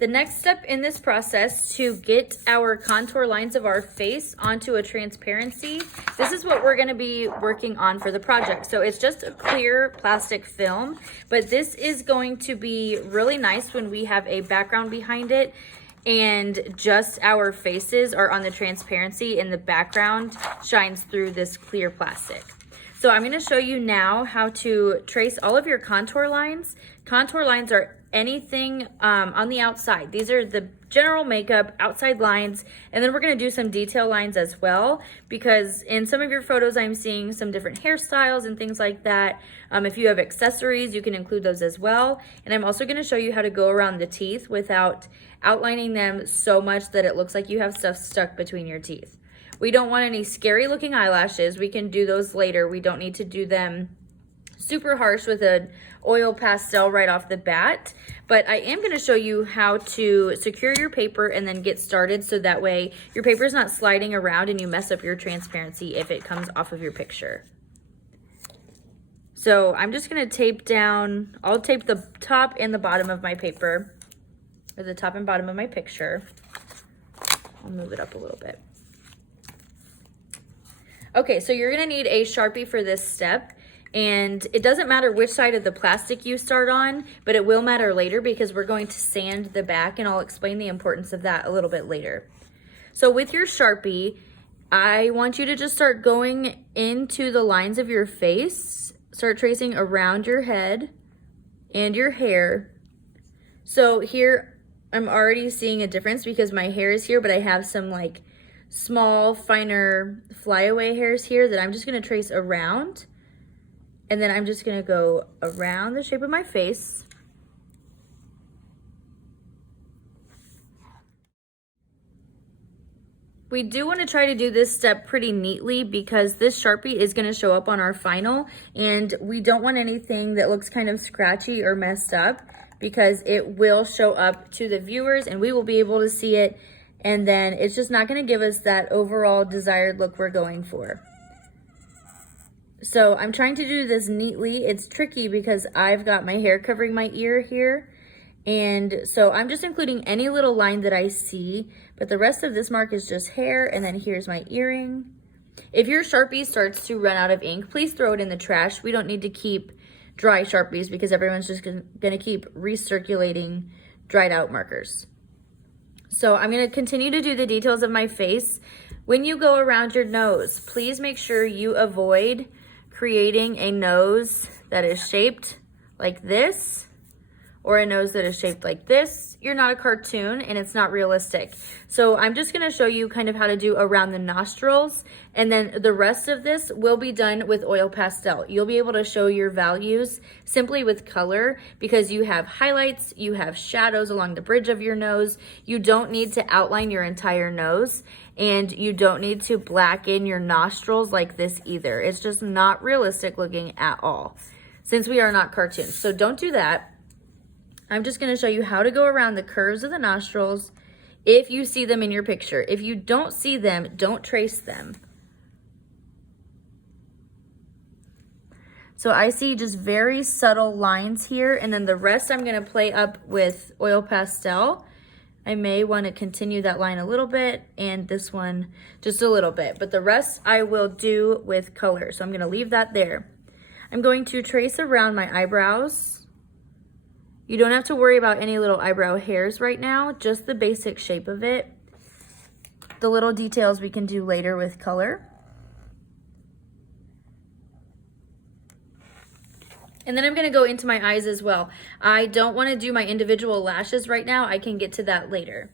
The next step in this process to get our contour lines of our face onto a transparency, this is what we're gonna be working on for the project. So it's just a clear plastic film, but this is going to be really nice when we have a background behind it and just our faces are on the transparency and the background shines through this clear plastic. So I'm gonna show you now how to trace all of your contour lines. Contour lines are anything on the outside. These are the general makeup outside lines, and then we're gonna do some detail lines as well, because in some of your photos I'm seeing some different hairstyles and things like that. If you have accessories, you can include those as well. And I'm also gonna show you how to go around the teeth without outlining them so much that it looks like you have stuff stuck between your teeth. We don't want any scary looking eyelashes. We can do those later. We don't need to do them super harsh with an oil pastel right off the bat, but I am going to show you how to secure your paper and then get started, so that way your paper is not sliding around and you mess up your transparency if it comes off of your picture. So I'm just going to tape down, I'll tape the top and the bottom of my paper, or the top and bottom of my picture. I'll move it up a little bit. Okay, so you're going to need a Sharpie for this step. And it doesn't matter which side of the plastic you start on, but it will matter later because we're going to sand the back, and I'll explain the importance of that a little bit later. So with your Sharpie, I want you to just start going into the lines of your face, start tracing around your head and your hair. So here I'm already seeing a difference because my hair is here, but I have some like small, finer flyaway hairs here that I'm just gonna trace around. And then I'm just gonna go around the shape of my face. We do want to try to do this step pretty neatly because this Sharpie is going to show up on our final, and we don't want anything that looks kind of scratchy or messed up because it will show up to the viewers and we will be able to see it, and then it's just not going to give us that overall desired look we're going for. So I'm trying to do this neatly. It's tricky because I've got my hair covering my ear here. And so I'm just including any little line that I see, but the rest of this mark is just hair, and then here's my earring. If your Sharpie starts to run out of ink, please throw it in the trash. We don't need to keep dry Sharpies because everyone's just gonna keep recirculating dried out markers. So I'm gonna continue to do the details of my face. When you go around your nose, please make sure you avoid creating a nose that is shaped like this or a nose that is shaped like this. You're not a cartoon and it's not realistic. So I'm just gonna show you kind of how to do around the nostrils, and then the rest of this will be done with oil pastel. You'll be able to show your values simply with color because you have highlights, you have shadows along the bridge of your nose. You don't need to outline your entire nose, and you don't need to blacken your nostrils like this either. It's just not realistic looking at all since we are not cartoons. So don't do that. I'm just gonna show you how to go around the curves of the nostrils if you see them in your picture. If you don't see them, don't trace them. So I see just very subtle lines here, and then the rest I'm gonna play up with oil pastel. I may wanna continue that line a little bit and this one just a little bit, but the rest I will do with color. So I'm gonna leave that there. I'm going to trace around my eyebrows. You don't have to worry about any little eyebrow hairs right now, just the basic shape of it. The little details we can do later with color. And then I'm gonna go into my eyes as well. I don't wanna do my individual lashes right now. I can get to that later.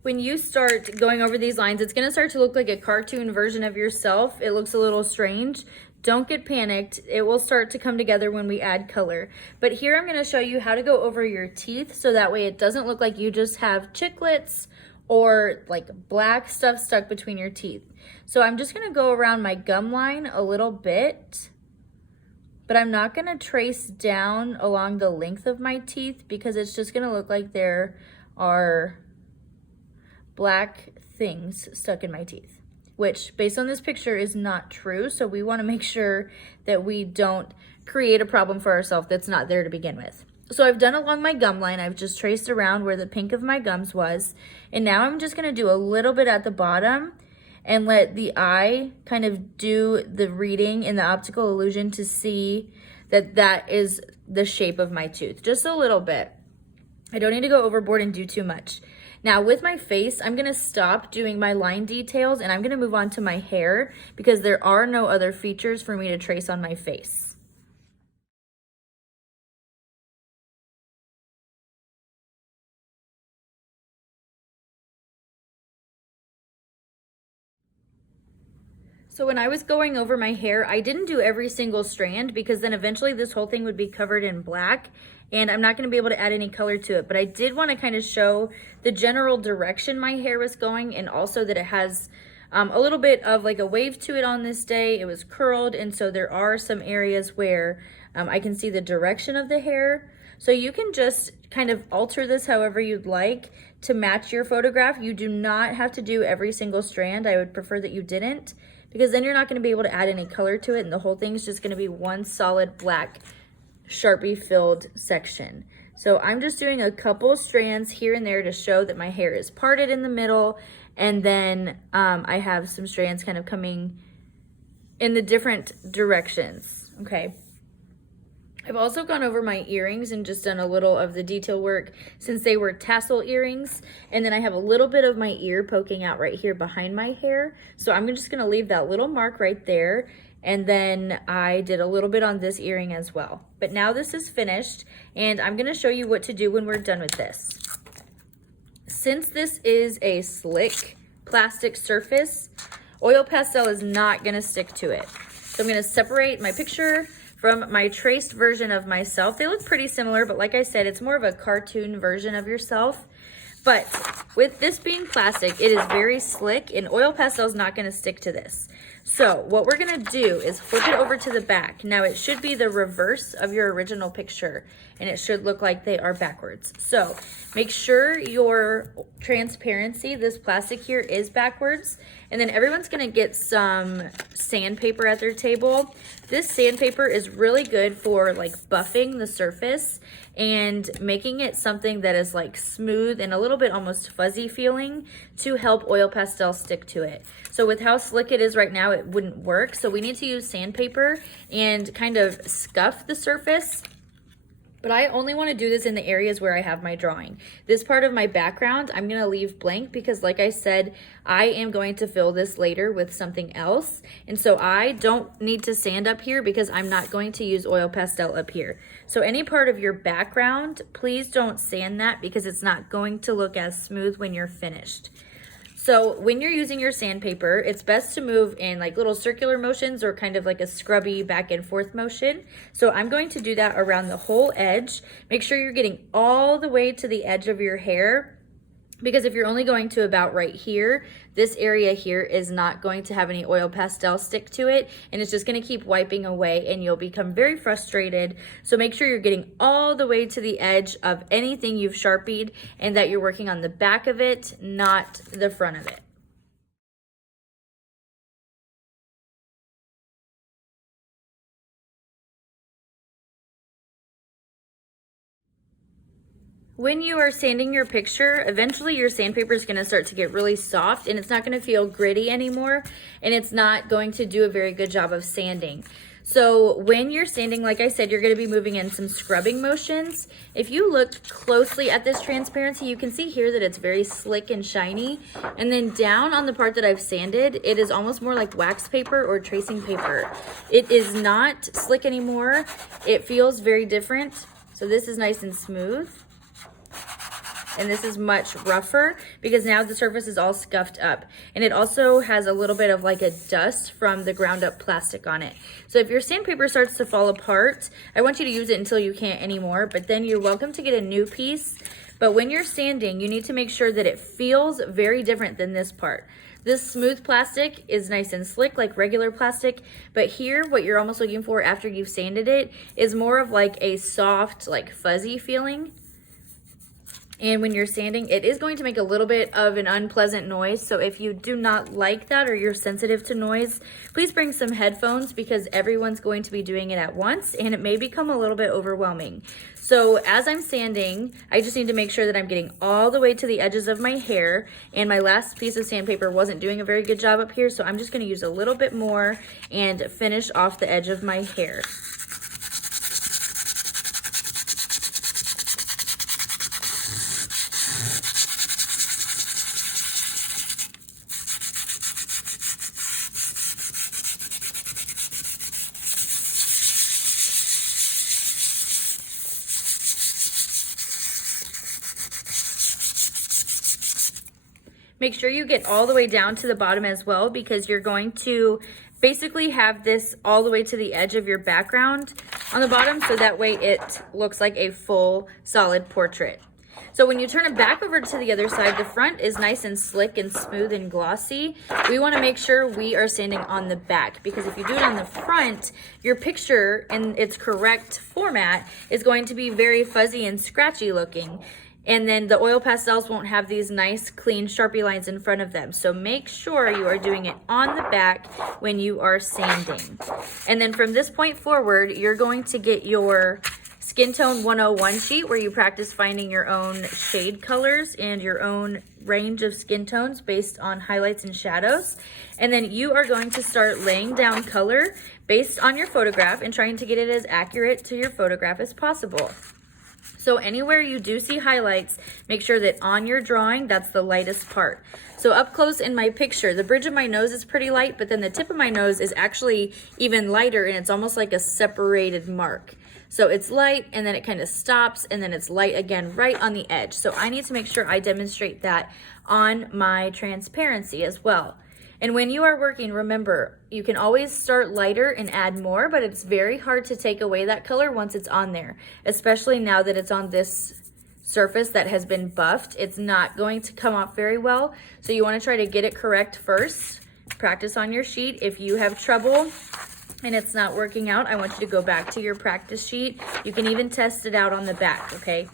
When you start going over these lines, it's gonna start to look like a cartoon version of yourself. It looks a little strange. Don't get panicked. It will start to come together when we add color. But here I'm gonna show you how to go over your teeth so that way it doesn't look like you just have chiclets or like black stuff stuck between your teeth. So I'm just gonna go around my gum line a little bit, but I'm not gonna trace down along the length of my teeth because it's just gonna look like there are black things stuck in my teeth, which based on this picture is not true. So we want to make sure that we don't create a problem for ourselves that's not there to begin with. So I've done along my gum line. I've just traced around where the pink of my gums was. And now I'm just gonna do a little bit at the bottom and let the eye kind of do the reading in the optical illusion to see that that is the shape of my tooth. Just a little bit. I don't need to go overboard and do too much. Now with my face, I'm gonna stop doing my line details and I'm gonna move on to my hair because there are no other features for me to trace on my face. So when I was going over my hair, I didn't do every single strand because then eventually this whole thing would be covered in black and I'm not gonna be able to add any color to it. But I did wanna kind of show the general direction my hair was going and also that it has a little bit of like a wave to it on this day. It was curled and so there are some areas where I can see the direction of the hair. So you can just kind of alter this however you'd like to match your photograph. You do not have to do every single strand. I would prefer that you didn't, because then you're not going to be able to add any color to it and the whole thing is just going to be one solid black Sharpie filled section. So I'm just doing a couple strands here and there to show that my hair is parted in the middle, and then I have some strands kind of coming in the different directions. Okay. I've also gone over my earrings and just done a little of the detail work since they were tassel earrings. And then I have a little bit of my ear poking out right here behind my hair. So I'm just gonna leave that little mark right there. And then I did a little bit on this earring as well. But now this is finished and I'm gonna show you what to do when we're done with this. Since this is a slick plastic surface, oil pastel is not gonna stick to it. So I'm gonna separate my picture from my traced version of myself. They look pretty similar, but like I said, it's more of a cartoon version of yourself. But with this being plastic, it is very slick and oil pastel is not gonna stick to this. So what we're gonna do is flip it over to the back. Now it should be the reverse of your original picture and it should look like they are backwards. So make sure your transparency, this plastic here, is backwards. And then everyone's gonna get some sandpaper at their table. This sandpaper is really good for like buffing the surface and making it something that is like smooth and a little bit almost fuzzy feeling to help oil pastel stick to it. So with how slick it is right now, it wouldn't work. So we need to use sandpaper and kind of scuff the surface. But I only want to do this in the areas where I have my drawing. This part of my background, I'm going to leave blank because like I said, I am going to fill this later with something else. And so I don't need to sand up here because I'm not going to use oil pastel up here. So any part of your background, please don't sand that because it's not going to look as smooth when you're finished. So when you're using your sandpaper, it's best to move in like little circular motions or kind of like a scrubby back and forth motion. So I'm going to do that around the whole edge. Make sure you're getting all the way to the edge of your hair, because if you're only going to about right here, this area here is not going to have any oil pastel stick to it and it's just going to keep wiping away and you'll become very frustrated. So make sure you're getting all the way to the edge of anything you've Sharpied and that you're working on the back of it, not the front of it. When you are sanding your picture, eventually your sandpaper is going to start to get really soft and it's not going to feel gritty anymore and it's not going to do a very good job of sanding. So when you're sanding, like I said, you're going to be moving in some scrubbing motions. If you look closely at this transparency, you can see here that it's very slick and shiny. And then down on the part that I've sanded, it is almost more like wax paper or tracing paper. It is not slick anymore. It feels very different. So this is nice and smooth. And this is much rougher because now the surface is all scuffed up. And it also has a little bit of like a dust from the ground up plastic on it. So if your sandpaper starts to fall apart, I want you to use it until you can't anymore, but then you're welcome to get a new piece. But when you're sanding, you need to make sure that it feels very different than this part. This smooth plastic is nice and slick like regular plastic, but here what you're almost looking for after you've sanded it is more of like a soft, like fuzzy feeling. And when you're sanding, it is going to make a little bit of an unpleasant noise. So if you do not like that or you're sensitive to noise, please bring some headphones because everyone's going to be doing it at once and it may become a little bit overwhelming. So as I'm sanding, I just need to make sure that I'm getting all the way to the edges of my hair, and my last piece of sandpaper wasn't doing a very good job up here, so I'm just gonna use a little bit more and finish off the edge of my hair. Make sure you get all the way down to the bottom as well, because you're going to basically have this all the way to the edge of your background on the bottom, so that way it looks like a full solid portrait. So when you turn it back over to the other side, the front is nice and slick and smooth and glossy. We want to make sure we are sanding on the back, because if you do it on the front, your picture in its correct format is going to be very fuzzy and scratchy looking. And then the oil pastels won't have these nice clean Sharpie lines in front of them. So make sure you are doing it on the back when you are sanding. And then from this point forward, you're going to get your Skin Tone 101 sheet where you practice finding your own shade colors and your own range of skin tones based on highlights and shadows. And then you are going to start laying down color based on your photograph and trying to get it as accurate to your photograph as possible. So anywhere you do see highlights, make sure that on your drawing, that's the lightest part. So up close in my picture, the bridge of my nose is pretty light, but then the tip of my nose is actually even lighter, and it's almost like a separated mark. So it's light, and then it kind of stops, and then it's light again right on the edge. So I need to make sure I demonstrate that on my transparency as well. And when you are working, remember, you can always start lighter and add more, but it's very hard to take away that color once it's on there, especially now that it's on this surface that has been buffed. It's not going to come off very well. So you want to try to get it correct first. Practice on your sheet. If you have trouble and it's not working out, I want you to go back to your practice sheet. You can even test it out on the back, okay?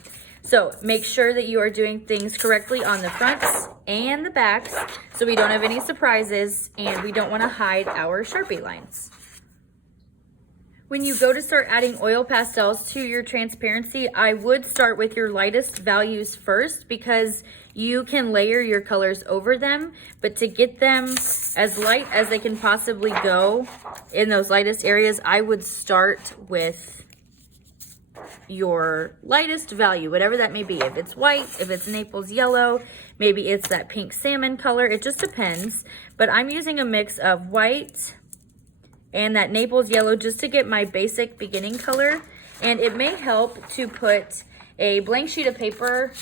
So make sure that you are doing things correctly on the fronts and the backs so we don't have any surprises and we don't want to hide our Sharpie lines. When you go to start adding oil pastels to your transparency, I would start with your lightest values first because you can layer your colors over them, but to get them as light as they can possibly go in those lightest areas, I would start with your lightest value, whatever that may be. If it's white, if it's Naples yellow, maybe it's that pink salmon color, it just depends. But I'm using a mix of white and that Naples yellow just to get my basic beginning color. And it may help to put a blank sheet of paper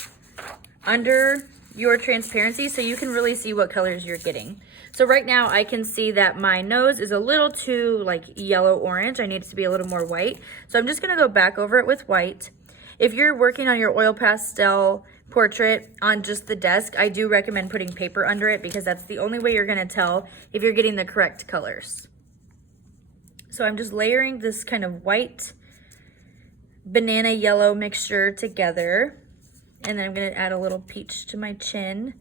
under your transparency so you can really see what colors you're getting. So right now I can see that my nose is a little too like yellow orange. I need it to be a little more white. So I'm just gonna go back over it with white. If you're working on your oil pastel portrait on just the desk, I do recommend putting paper under it because that's the only way you're gonna tell if you're getting the correct colors. So I'm just layering this kind of white banana yellow mixture together. And then I'm gonna add a little peach to my chin,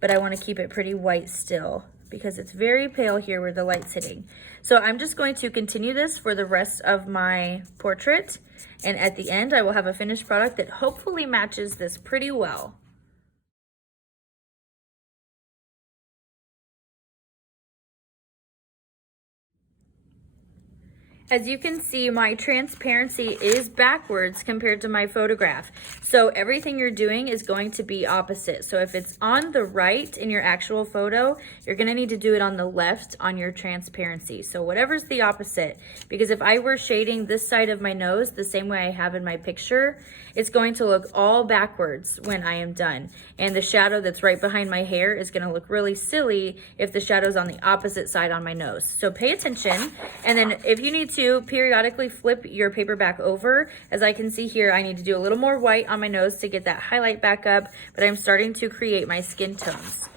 but I wanna keep it pretty white still because it's very pale here where the light's hitting. So I'm just going to continue this for the rest of my portrait. And at the end, I will have a finished product that hopefully matches this pretty well. As you can see, my transparency is backwards compared to my photograph. So everything you're doing is going to be opposite. So if it's on the right in your actual photo, you're gonna need to do it on the left on your transparency. So whatever's the opposite, because if I were shading this side of my nose the same way I have in my picture, it's going to look all backwards when I am done. And the shadow that's right behind my hair is gonna look really silly if the shadow's on the opposite side on my nose. So pay attention, and then if you need to, periodically flip your paper back over. As I can see here, I need to do a little more white on my nose to get that highlight back up, but I'm starting to create my skin tones.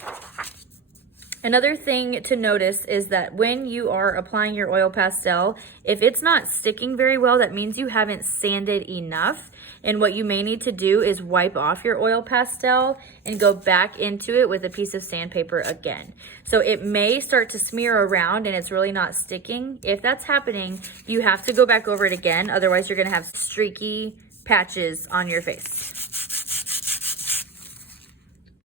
Another thing to notice is that when you are applying your oil pastel, if it's not sticking very well, that means you haven't sanded enough. And what you may need to do is wipe off your oil pastel and go back into it with a piece of sandpaper again. So it may start to smear around and it's really not sticking. If that's happening, you have to go back over it again. Otherwise, you're gonna have streaky patches on your face.